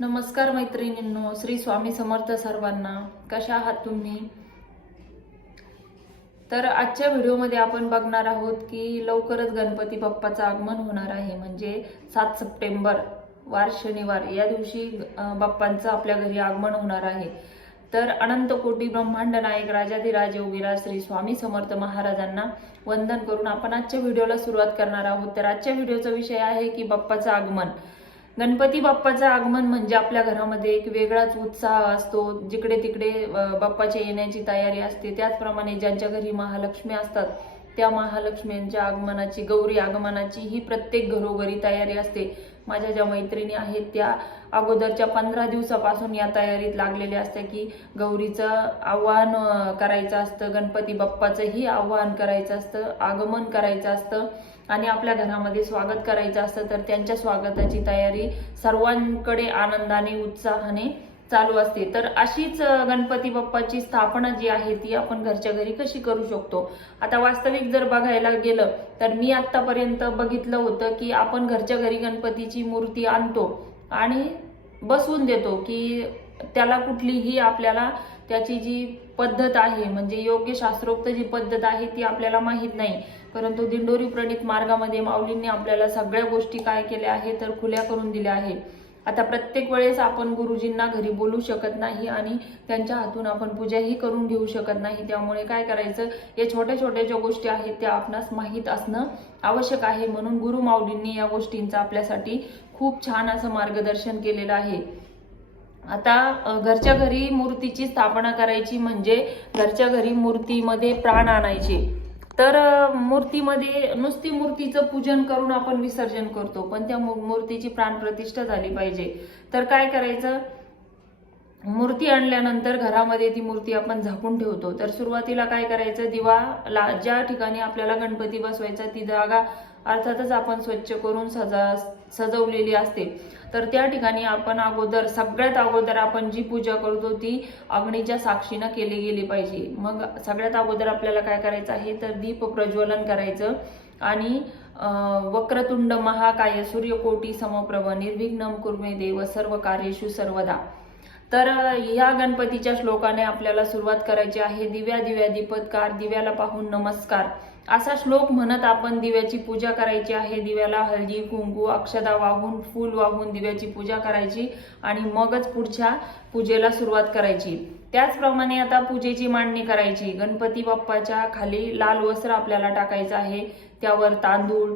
नमस्कार मैत्रिणींनो श्री स्वामी समर्थ सर्वांना. कशा आहात तुम्ही? तर आजच्या व्हिडिओमध्ये आपण बघणार आहोत की लवकरच गणपती बाप्पाचं आगमन होणार आहे. म्हणजे सात सप्टेंबर वार शनिवार या दिवशी बाप्पांचं आपल्या घरी आगमन होणार आहे. तर अनंत कोटी ब्रह्मांड नायक राजाधिराज योगीराज श्री स्वामी समर्थ महाराजांना वंदन करून आपण आजच्या व्हिडिओला सुरुवात करणार आहोत. तर आजच्या व्हिडिओचा विषय आहे की बाप्पाचं आगमन. गणपती बाप्पाचं आगमन म्हणजे आपल्या घरामध्ये एक वेगळाच उत्साह असतो. जिकडे तिकडे अं, बाप्पाच्या येण्याची तयारी असते. त्याचप्रमाणे ज्यांच्या घरी महालक्ष्मी असतात त्या महालक्ष्मींच्या आगमनाची गौरी आगमनाची ही प्रत्येक घरोघरी तयारी असते. माझ्या ज्या मैत्रिणी आहेत त्या अगोदरच्या पंधरा दिवसापासून या तयारीत लागलेल्या असत्या की गौरीचं आव्हान करायचं असतं गणपती बाप्पाचंही आव्हान करायचं असतं आगमन करायचं असतं आणि आपल्या घरामध्ये स्वागत करायचं असतं. तर त्यांच्या स्वागताची तयारी सर्वांकडे आनंदाने उत्साहाने चालू असते. तर अशीच गणपती बाप्पाची स्थापना जी आहे ती आपण घरच्या घरी कशी करू शकतो? आता वास्तविक जर बघायला गेलं तर मी आत्तापर्यंत बघितलं होतं की आपण घरच्या घरी गणपतीची मूर्ती आणतो आणि बसवून देतो की त्याला कुठलीही आपल्याला त्याची जी पद्धत आहे म्हणजे योग्य शास्त्रोक्त जी पद्धत आहे ती आपल्याला माहीत नाही. परंतु दिंडोरी प्रणित मार्गामध्ये माऊलींनी आपल्याला सगळ्या गोष्टी काय केल्या आहेत तर खुल्या करून दिल्या आहेत. आता प्रत्येक वेळेस आपण गुरुजींना घरी बोलू शकत नाही आणि त्यांच्या हातून आपण पूजाही करून घेऊ शकत नाही. त्यामुळे काय करायचं? या छोट्या छोट्या ज्या गोष्टी आहेत त्या आपणास माहीत असणं आवश्यक आहे. म्हणून गुरु माऊलींनी या गोष्टींचं आपल्यासाठी खूप छान असं मार्गदर्शन केलेलं आहे. आता घरच्या घरी मूर्तीची स्थापना करायची म्हणजे घरच्या घरी मूर्तीमध्ये प्राण आणायचे. तर मूर्तीमध्ये नुसती मूर्तीचं पूजन करून आपण विसर्जन करतो पण त्या मूर्तीची मूर्तीची प्राणप्रतिष्ठा झाली पाहिजे. तर काय करायचं? मूर्ती आणल्यानंतर घरामध्ये ती मूर्ती आपण झाकून ठेवतो. तर सुरुवातीला काय करायचं? दिवा ला ज्या ठिकाणी आपल्याला गणपती बसवायचा ती जागा अर्थातच आपण स्वच्छ करून सजा सजवलेली असते. तर त्या ठिकाणी आपण अगोदर सगळ्यात अगोदर आपण जी पूजा करतो ती अग्नीच्या साक्षीनं केली गेली पाहिजे. मग सगळ्यात अगोदर आपल्याला काय करायचं आहे? तर दीप प्रज्वलन करायचं आणि वक्रतुंड महाकाय सूर्यकोटी समप्रभ निर्विघ्नम कुर्मे देव सर्व कार्येषु सर्वदा. तर ह्या गणपतीच्या श्लोकाने आपल्याला सुरुवात करायची आहे. दिव्या दिव्या दीपत्कार दिव्याला पाहून नमस्कार. असा श्लोक म्हणत आपण दिव्याची पूजा करायची आहे. दिव्याला हळदी कुंकू अक्षदा वाहून फूल वाहून दिव्याची पूजा करायची आणि मगच पुढच्या पूजेला सुरुवात करायची. त्याचप्रमाणे आता पूजेची मांडणी करायची. गणपती बाप्पाच्या खाली लाल वस्त्र आपल्याला टाकायचं आहे. त्यावर तांदूळ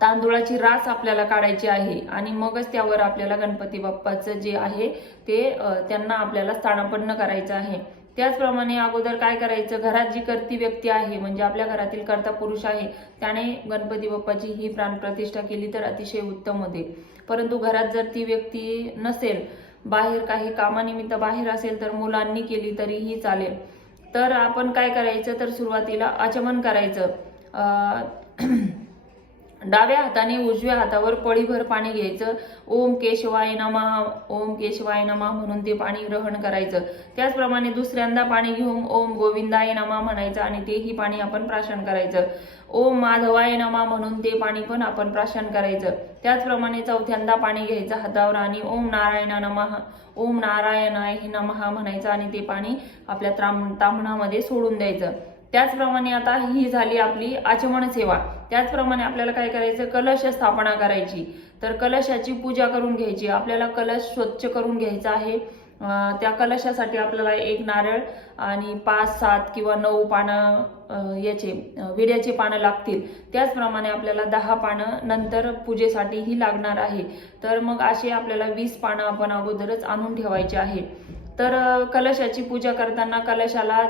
तांदुळाची रास आपल्याला काढायची आहे आणि मगच त्यावर आपल्याला गणपती बाप्पाचं जे आहे ते त्यांना आपल्याला स्थानापन्न करायचं आहे. त्याचप्रमाणे अगोदर काय करायचं? घरात जी करती व्यक्ती आहे म्हणजे आपल्या घरातील कर्ता पुरुष आहे त्याने गणपती बाप्पाची ही प्राणप्रतिष्ठा केली तर अतिशय उत्तम होते. परंतु घरात जर ती व्यक्ती नसेल बाहेर काही कामानिमित्त बाहेर असेल तर मुलांनी केली तरीही चालेल. तर आपण काय करायचं? तर सुरुवातीला आचमन करायचं. डाव्या हाताने उजव्या हातावर पळीभर पाणी घ्यायचं. ओम केशवाय नमः ओम केशवाय नमः म्हणून ते पाणी ग्रहण करायचं. त्याचप्रमाणे दुसऱ्यांदा पाणी घेऊन ओम गोविंदाय नमः म्हणायचं आणि तेही पाणी आपण प्राशन करायचं. ओम माधवाय नमः म्हणून ते पाणी पण आपण प्राशन करायचं. त्याचप्रमाणे चौथ्यांदा पाणी घ्यायचं हातावर आणि ओम नारायण नमः ओम नारायणाय नमः म्हणायचं आणि ते पाणी आपल्या ताम तांबणामध्ये सोडून द्यायचं. त्याचप्रमाणे आता ही झाली आपली आचमन सेवा. त्याचप्रमाणे आपल्याला काय करायचं? कलश स्थापना करायची. तर कलशाची पूजा करून घ्यायची. आपल्याला कलश स्वच्छ करून घ्यायचा आहे. त्या कलशासाठी आपल्याला एक नारळ आणि पाच सात किंवा नऊ पानं याचे विड्याचे पानं लागतील. त्याचप्रमाणे आपल्याला दहा पानं नंतर पूजेसाठीही लागणार आहे. तर मग असे आपल्याला वीस पानं आपण अगोदरच आणून ठेवायचे आहे. तर कलशाची पूजा करताना कलशाला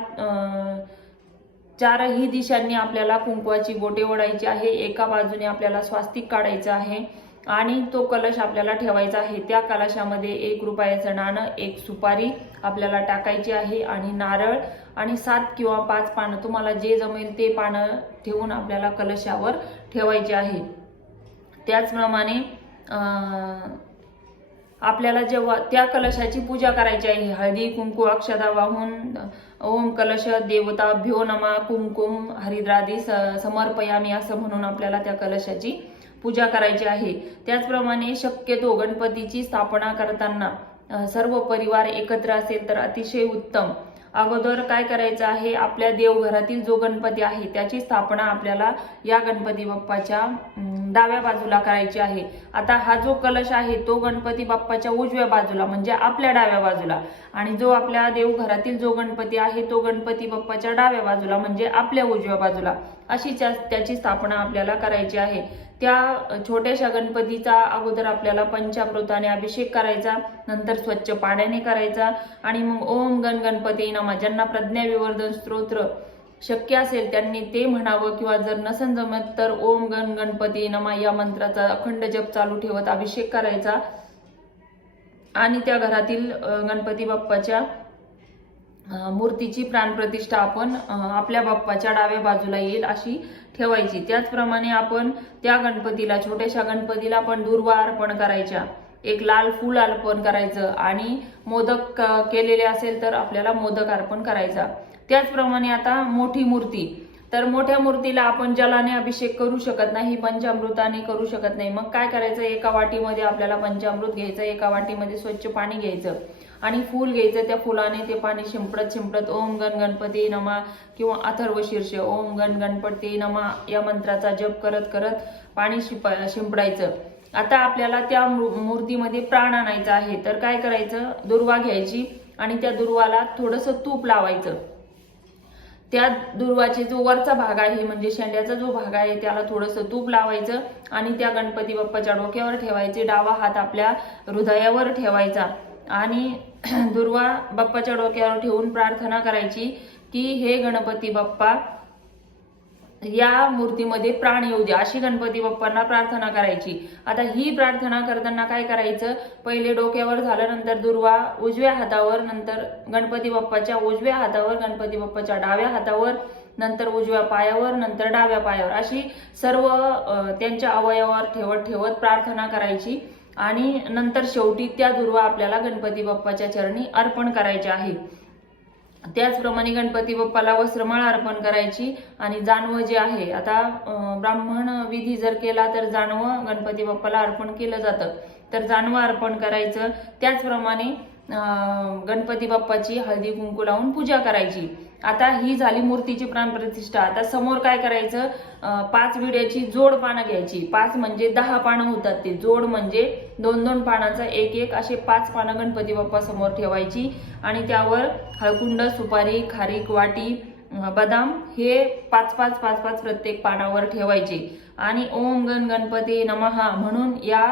चारही दिशांनी आपल्याला कुंकवाची गोटे ओढायची आहे. एका बाजूने आपल्याला स्वास्तिक काढायचं आहे आणि तो कलश आपल्याला ठेवायचा आहे. त्या कलशामध्ये एक रुपयाचं नाणं एक सुपारी आपल्याला टाकायची आहे आणि नारळ आणि सात किंवा पाच पानं तुम्हाला जे जमेल ते पानं ठेवून आपल्याला कलशावर ठेवायचे आहे. त्याचप्रमाणे आपल्याला जेव्हा त्या कलशाची पूजा करायची आहे हळदी कुंकू अक्षदा वाहून ओम कलश देवता भ्यो नमा कुमकुम हरिद्रादी स समर्पयामी असं म्हणून आपल्याला त्या कलशाची पूजा करायची आहे. त्याचप्रमाणे शक्यतो गणपतीची स्थापना करताना सर्व परिवार एकत्र असेल तर अतिशय उत्तम. अगोदर काय करायचं आहे? आपल्या देवघरातील जो गणपती आहे त्याची स्थापना आपल्याला या गणपती बाप्पाच्या डाव्या बाजूला करायची आहे. आता हा जो कलश आहे तो गणपती बाप्पाच्या उजव्या बाजूला म्हणजे आपल्या डाव्या बाजूला. आणि जो आपल्या देवघरातील जो गणपती आहे तो गणपती बाप्पाच्या डाव्या बाजूला म्हणजे आपल्या उजव्या बाजूला. अशी त्या- त्याची स्थापना आपल्याला करायची आहे. त्या छोट्याशा गणपतीचा अगोदर आपल्याला पंचामृताने अभिषेक करायचा नंतर स्वच्छ पाण्याने करायचा आणि मग ओम गण गणपती नमा ज्यांना प्रज्ञा विवर्धन स्तोत्र शक्य असेल त्यांनी ते म्हणावं किंवा जर नसन जमत तर ओम गण गणपती नमा या मंत्राचा अखंड जप चालू ठेवत अभिषेक करायचा. आणि त्या घरातील गणपती बाप्पाच्या मूर्तीची प्राणप्रतिष्ठा आपण आपल्या बाप्पाच्या डाव्या बाजूला येईल अशी ठेवायची. त्याचप्रमाणे आपण त्या गणपतीला छोट्याशा गणपतीला आपण दुर्वा अर्पण करायच्या. एक लाल फूल अर्पण करायचं आणि मोदक केलेले असेल तर आपल्याला मोदक अर्पण करायचा. त्याचप्रमाणे आता मोठी मूर्ती. तर मोठ्या मूर्तीला आपण जलाने अभिषेक करू शकत नाही पंचामृताने करू शकत नाही. मग काय करायचं? एका वाटीमध्ये आपल्याला पंचामृत घ्यायचं एका वाटीमध्ये स्वच्छ पाणी घ्यायचं. आणि फूल घ्यायचं त्या फुलाने ते पाणी शिंपडत शिंपडत ओम गण गणपती नमा किंवा अथर्व शीर्ष ओम गण गणपती नमा या मंत्राचा जप करत करत पाणी शिप शिंपडायचं. आता आपल्याला त्या मूर्तीमध्ये प्राण आणायचा आहे. तर काय करायचं? दुर्वा घ्यायची आणि त्या दुर्वाला थोडंसं तूप लावायचं. त्या दुर्वाचे जो वरचा भाग आहे म्हणजे शेंड्याचा जो भाग आहे त्याला थोडंसं तूप लावायचं आणि त्या गणपती बाप्पाच्या डोक्यावर ठेवायचे. डावा हात आपल्या हृदयावर ठेवायचा. आणि दुर्वा बाप्पाच्या डोक्यावर ठेवून प्रार्थना करायची की हे गणपती बाप्पा या मूर्तीमध्ये प्राण येऊ दे अशी गणपती बाप्पांना प्रार्थना करायची. आता ही प्रार्थना करताना काय करायचं? पहिले डोक्यावर झालं नंतर दुर्वा उजव्या हातावर नंतर गणपती बाप्पाच्या उजव्या हातावर गणपती बाप्पाच्या डाव्या हातावर नंतर उजव्या पायावर नंतर डाव्या पायावर अशी सर्व त्यांच्या अवयवावर ठेवत ठेवत प्रार्थना करायची. आणि नंतर शेवटी त्या दुर्वा आपल्याला गणपती बाप्पाच्या चरणी अर्पण करायच्या आहे. त्याचप्रमाणे गणपती बाप्पाला वस्त्रमाळ अर्पण करायची आणि जानवं जे आहे आता ब्राह्मण विधी जर केला तर जानवं गणपती बाप्पाला अर्पण केलं जातं. तर जानवं अर्पण करायचं. त्याचप्रमाणे गणपती बाप्पाची हळदी कुंकू लावून पूजा करायची. आता ही झाली मूर्तीची प्राणप्रतिष्ठा. आता समोर काय करायचं? पाच विड्याची जोड पानं घ्यायची. पाच म्हणजे दहा पानं होतात ते. जोड म्हणजे दोन दोन पानाचं एक एक असे पाच पानं गणपती बाप्पा समोर ठेवायची. आणि त्यावर हळकुंड सुपारी खारीक वाटी बदाम हे पाच पाच पाच पाच प्रत्येक पानावर ठेवायचे. आणि ओम गण गणपती नमहा म्हणून या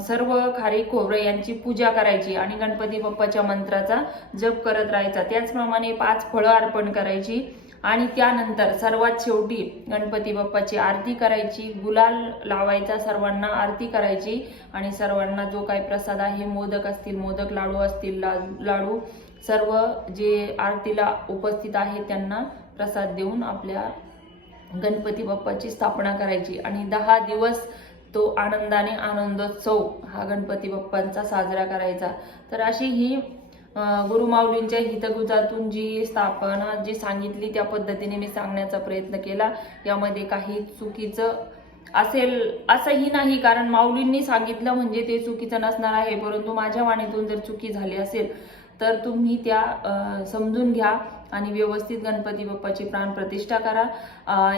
सर्व खारीक खोबरं यांची पूजा करायची आणि गणपती बाप्पाच्या मंत्राचा जप करत राहायचा. त्याचप्रमाणे पाच फळं अर्पण करायची आणि त्यानंतर सर्वात शेवटी गणपती बाप्पाची आरती करायची गुलाल लावायचा सर्वांना आरती करायची आणि सर्वांना जो काही प्रसाद आहे मोदक असतील मोदक लाडू असतील ला लाडू सर्व जे आरतीला उपस्थित आहे त्यांना प्रसाद देऊन आपल्या गणपती बाप्पाची स्थापना करायची. आणि दहा दिवस तो आनंदाने आनंदोत्सव हा गणपती बाप्पांचा साजरा करायचा. तर अशी ही गुरुमाऊलींच्या हितगुजातून जी स्थापना जी सांगितली त्या पद्धतीने मी सांगण्याचा प्रयत्न केला. यामध्ये काही चुकीचं असेल असंही नाही कारण माऊलींनी सांगितलं म्हणजे ते चुकीचं नसणार आहे. परंतु माझ्या वाणीतून जर चुकी झाली असेल तर तुम्ही त्या समजून घ्या आणि व्यवस्थित गणपती बाप्पाची प्राणप्रतिष्ठा करा.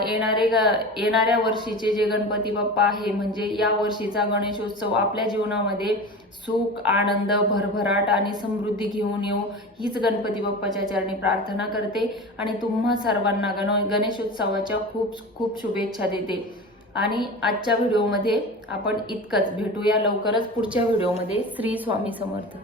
येणारे ग- येणाऱ्या वर्षीचे जे गणपती बाप्पा आहे म्हणजे या वर्षीचा गणेशोत्सव आपल्या जीवनामध्ये सुख आनंद भरभराट आणि समृद्धी घेऊन येऊ हीच गणपती बाप्पाच्या चरणी प्रार्थना करते आणि तुम्हा सर्वांना गण गणेशोत्सवाच्या खूप खूप शुभेच्छा देते. आणि आजच्या व्हिडिओमध्ये आपण इतकंच भेटूया लवकरच पुढच्या व्हिडिओमध्ये. श्री स्वामी समर्थ.